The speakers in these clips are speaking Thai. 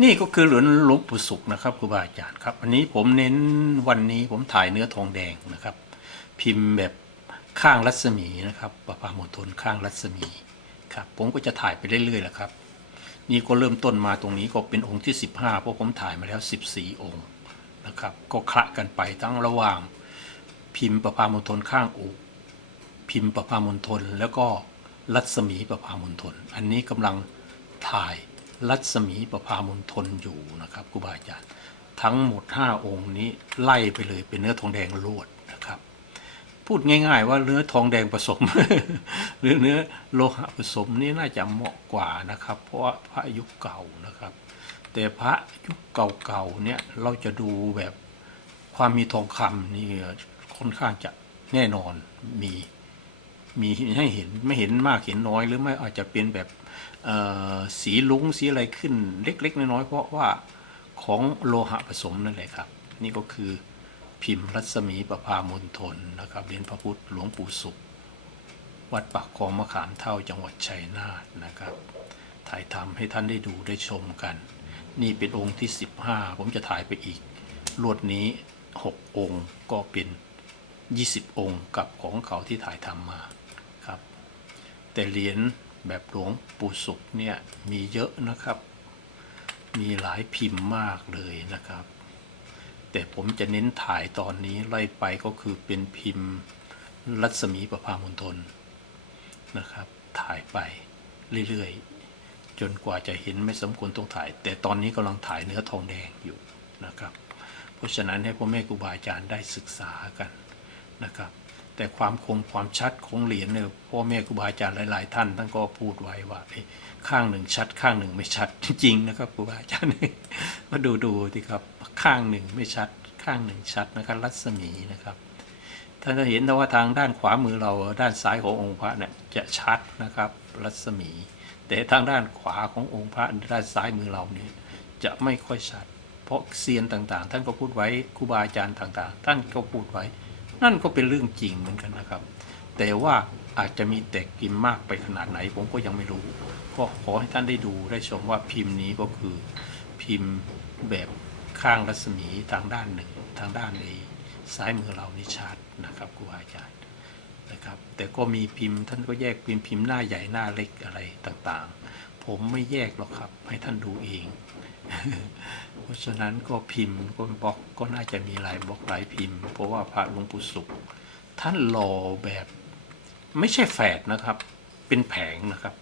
นี่ก็คือหรียญหลวงปู่สุขนะครับครูบาอาจารย์ครับ อันนี้ผมเน้นวันนี้ผมถ่ายเนื้อทองแดงนะครับ พิมพ์แบบข้างรัศมีนะครับประพามณฑลข้างรัศมีครับ ผมก็จะถ่ายไปเรื่อยๆแหละครับ นี่ก็เริ่มต้นมาตรงนี้ก็เป็นองค์ที่ 15เพราะผมถ่ายมาแล้ว 14 องค์นะครับ ก็คละกันไปทั้งระหว่าง พิมพ์ประพามณฑลข้างอกพิมพ์ประพามณฑลแล้วก็รัศมีประพามณฑลอันนี้กำลังถ่าย รัศมีประพามณฑลอยู่นะครับครูบาอาจารย์ทั้งหมด 5 องค์นี้ไล่ไปเลยเป็นเนื้อทองแดงลวดนะครับ พูดง่าย ๆ ว่าเนื้อทองแดงผสม หรือเนื้อโลหะผสมนี่น่าจะเหมาะกว่านะครับ เพราะว่าพระยุคเก่านะครับ แต่พระยุคเก่าๆเนี่ยเราจะดูแบบความมีทองคำนี่ค่อนข้างจะแน่นอนมี มีให้เห็นไม่เห็นมากเห็นน้อยหรือไม่อาจจะเป็นแบบสีลุ้งสีอะไรขึ้นเล็ก ๆ น้อยๆเพราะว่าของโลหะผสมนั่นแหละครับ นี่ก็คือพิมพ์รัศมีประพามณฑลนะครับเรียญพระพุทธหลวงปู่สุข วัดปากคลองมะขามเท่าจังหวัดชัยนาทนะครับ ถ่ายทำให้ท่านได้ดูได้ชมกัน นี่เป็นองค์ที่ 15 ผมจะถ่ายไปอีกรวดนี้ 6 องค์ก็เป็น 20 องค์กับของเขาที่ถ่ายทำมา แต่เหรียญแบบหลวงปู่สุขเนี่ยมีเยอะนะครับ มีหลายพิมพ์มากเลยนะครับ แต่ผมจะเน้นถ่ายตอนนี้ไล่ไปก็คือเป็นพิมพ์รัศมีประพามณฑลนะครับ ถ่ายไปเรื่อยๆ จนกว่าจะเห็นไม่สมควรต้องถ่าย แต่ตอนนี้กำลังถ่ายเนื้อทองแดงอยู่นะครับ เพราะฉะนั้นให้พ่อแม่ครูบาอาจารย์ได้ศึกษากันนะครับ แต่ความคมความชัดของเหรียญเนี่ยพ่อแม่ครูบาอาจารย์หลาย ๆ ท่านท่านก็พูดไว้ว่าข้างหนึ่งชัด ข้างหนึ่งไม่ชัดจริงๆนะครับครูบาอาจารย์มาดูดูสิครับข้างหนึ่งไม่ชัด ข้างหนึ่งชัดนะครับรัศมีนะครับท่านจะเห็นแต่ว่าทางด้านขวามือเราด้านซ้ายขององค์พระเนี่ยจะชัดนะครับรัศมี แต่ทางด้านขวาขององค์พระด้านซ้ายมือเราเนี่ยจะไม่ค่อยชัด เพราะเซียนต่างๆ ท่านก็พูดไว้ครูบาอาจารย์ต่างๆ ท่านก็พูดไว้ นั่นก็เป็นเรื่องจริงเหมือนกันนะครับ แต่ว่าอาจจะมีแตกกินมากไปขนาดไหน ผมก็ยังไม่รู้ ก็ขอให้ท่านได้ดูได้ชมว่าพิมพ์นี้ก็คือพิมพ์แบบข้างรัศมีทางด้านหนึ่ง ทางด้านในซ้ายมือเรานี่ชัดนะครับครูอาจารย์นะครับ แต่ก็มีพิมพ์ท่านก็แยกเป็นพิมพ์หน้าใหญ่หน้าเล็กอะไรต่างๆ ผมไม่แยกหรอกครับ ให้ท่านดูเอง เพราะฉะนั้นก็พิมพ์ก็บล็อกก็น่าจะมีหลายบล็อกหลายพิมพ์ เพราะว่าพระหลวงปู่สุข ท่านหล่อแบบ ไม่ใช่แฝดนะครับ เป็นแผงนะครับ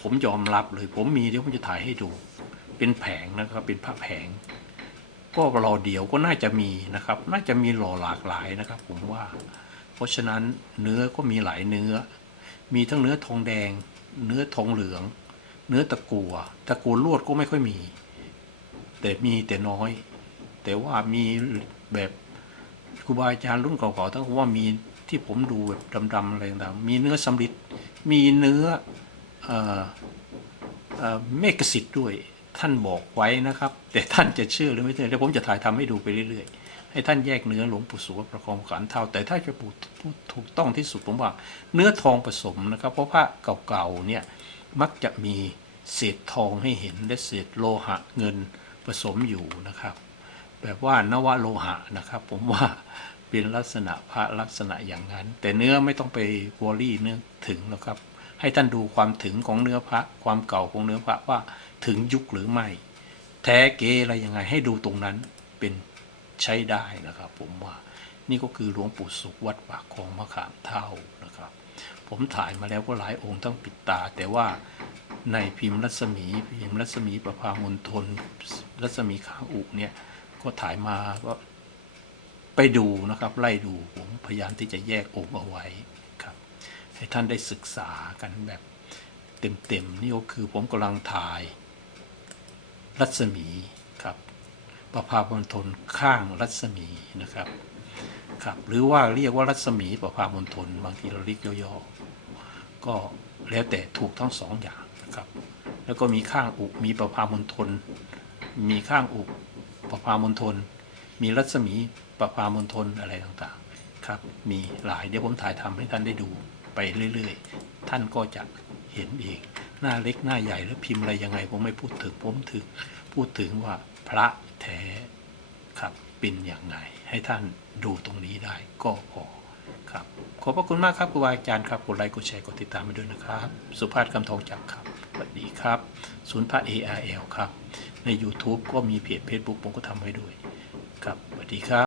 ผมยอมรับเลย ผมมีเดี๋ยวผมจะถ่ายให้ดู เป็นแผงนะครับเป็นพระแผง ก็รอเดียวก็น่าจะมีนะครับ น่าจะมีหล่อหลากหลายนะครับ ผมว่า เพราะฉะนั้นเนื้อก็มีหลายเนื้อ มีทั้งเนื้อทองแดง เนื้อทองเหลือง เนื้อตะกัวตะกัวลวดก็ไม่ค่อยมี แต่มีแต่น้อย แต่ว่ามีแบบครูบาอาจารย์รุ่นเก่าๆทั้งว่ามีที่ผมดูแบบดำๆอะไรต่างๆมีเนื้อสำริดมีเนื้อเมฆสิทธิ์ด้วยท่านบอกไว้นะครับ แต่ท่านจะเชื่อหรือไม่เชื่อเดี๋ยวผมจะถ่ายทำให้ดูไปเรื่อยๆ ให้ท่านแยกเนื้อหลวงปู่สุวัดประคองขันเท่า แต่ถ้าจะพูถูกต้องที่สุดผมว่าเนื้อทองผสมนะครับ เพราะพระเก่าๆเนี่ยมักจะมีเศษทองให้เห็นและเศษโลหะเงิน ผสมอยู่นะครับ แบบว่านวโลหะนะครับ ผมว่าเป็นลักษณะพระลักษณะอย่างนั้น แต่เนื้อไม่ต้องไปวอรี่เนื้อถึงนะครับ ให้ท่านดูความถึงของเนื้อพระความเก่าของเนื้อพระว่าถึงยุคหรือไม่ แท้เกอะไรยังไงให้ดูตรงนั้นเป็นใช้ได้นะครับ ผมว่านี่ก็คือหลวงปู่สุขวัดปากคลองมะขามเท่านะครับ ผมถ่ายมาแล้วก็หลายองค์ต้องปิดตา แต่ว่า ในพิมพ์รัศมี พิมพ์รัศมีประพามณฑลรัศมีข้างอุเนี่ยก็ถ่ายมาก็ไปดูนะครับไล่ดูผมพยายามที่จะแยกองค์เอาไว้ครับ ให้ท่านได้ศึกษากันแบบเต็มๆนี่ก็คือผมกำลังถ่ายรัศมีครับประภามณฑลข้างรัศมีนะครับครับหรือว่าเรียกว่ารัศมีประภามณฑลบางทีเราเรียกย่อๆก็แล้วแต่ถูกทั้งสองอย่าง นะครับ แล้วก็มีข้างอุมีประภามณฑลมีข้างอุประภามณฑลมีรัศมีประภามณฑลอะไรต่างๆครับ มีหลายเดี๋ยวผมถ่ายทำให้ท่านได้ดูไปเรื่อยๆ ท่านก็จะเห็นเอง หน้าเล็กหน้าใหญ่หรือพิมพ์อะไรยังไงผมไม่พูดถึงผมถึงพูดถึงว่าพระแท้ครับเป็นอย่างไง ให้ท่านดูตรงนี้ได้ก็พอครับ ขอบพระคุณมากครับครูบาอาจารย์ครับกดไลค์กดแชร์กดติดตามมาด้วยนะครับ สุภาพคำทองจักครับ วัสดีครับ ศูนย์พระ ARL ครับ ใน YouTube ก็มีเพจ Facebook ผมก็ทำไว้ด้วย ครับสวัสดีครับ